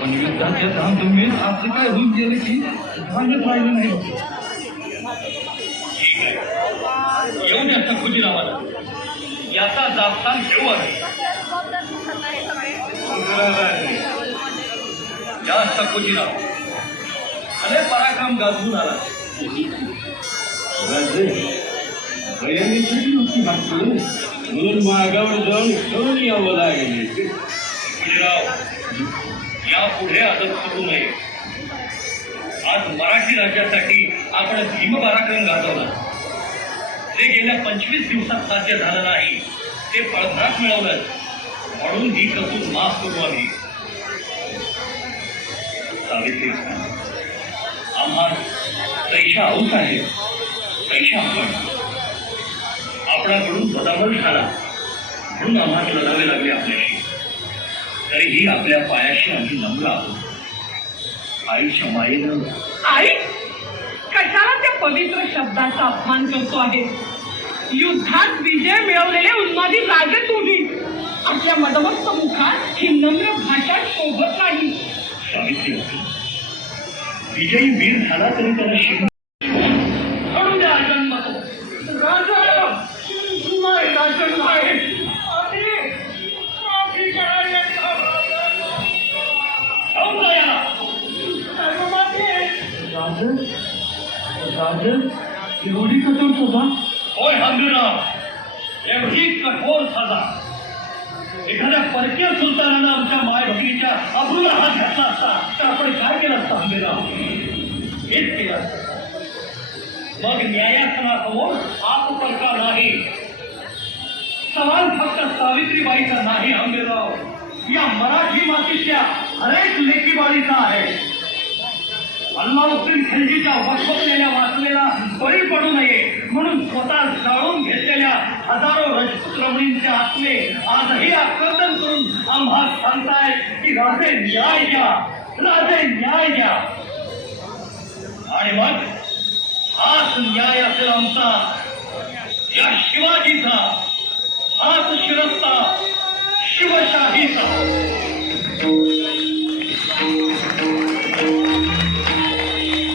पण युद्धाच्या धामधुमीत असं काय होऊन गेलं की माझ्याच राहिलं नाही. येऊ द्या सखुजीरावाला, याचा जापसान घेऊ आहे. या सखुजीराव अरे पराक्रम गाजवून आला. म्हणून मागावर जाऊन घेऊन यावं लागेल. सखुजीराव, यापुढे आदत सुरू नये. आज मराठी राज्यासाठी आपण भीम पराक्रम गाजवलं. जे गेल्या 25 दिवसात साध्य झालं नाही ते पळभरात मिळवलं. म्हणून ही कसून माफ करू आम्ही. सावित्री, आम्हा पैशा हौस आहे. पैशा आपणाकडून बदामल झाला म्हणून आम्हाला लढावे लागले आपल्याशी. तरीही आपल्या पायाशी आम्ही नमलो आहोत. आईच्या मायेनं. आई कशाला त्या पवित्र शब्दाचा अपमान करतो आहे? युद्धात विजय मिळवलेले उन्मादी राजे तुम्ही. आपल्या मदमस्त मुखात ही नम्र भाषा शोभत नाही. सावित्री, विजयी वीर झाला तरी त्याला शिकून म्हणून द्या जन्म तो राजा नाही राजन नाही. माफी करायला राजन एवढी कठोर सजा? होय हंबीरराव, एवढी कठोर सजा. एखाद्या परकीय सुलतानानं आमच्या माय भगिनीच्या अब्रूला हात घातला असता तर आपण काय केलं असतं हंबीरराव? हेच केलं असतं. मग न्यायासनासमोर आप परका नाही. सवाल फक्त सावित्रीबाईचा नाही हंबीरराव, या मराठी मातीच्या अनेक लेखीबाळीचा आहे. अल्लाउद्दीन खिलजीच्या वसवलेल्या वाचलेला बळी पडू नये म्हणून स्वतः जाळून घेतलेल्या हजारो राजपूत रमणींचे आत्मे आजही आक्रमण करून आम्हा सांगतायत की राजे न्याय द्या, राजे न्याय द्या. आणि मग हाच न्याय असेल आमचा, या शिवाजीचा.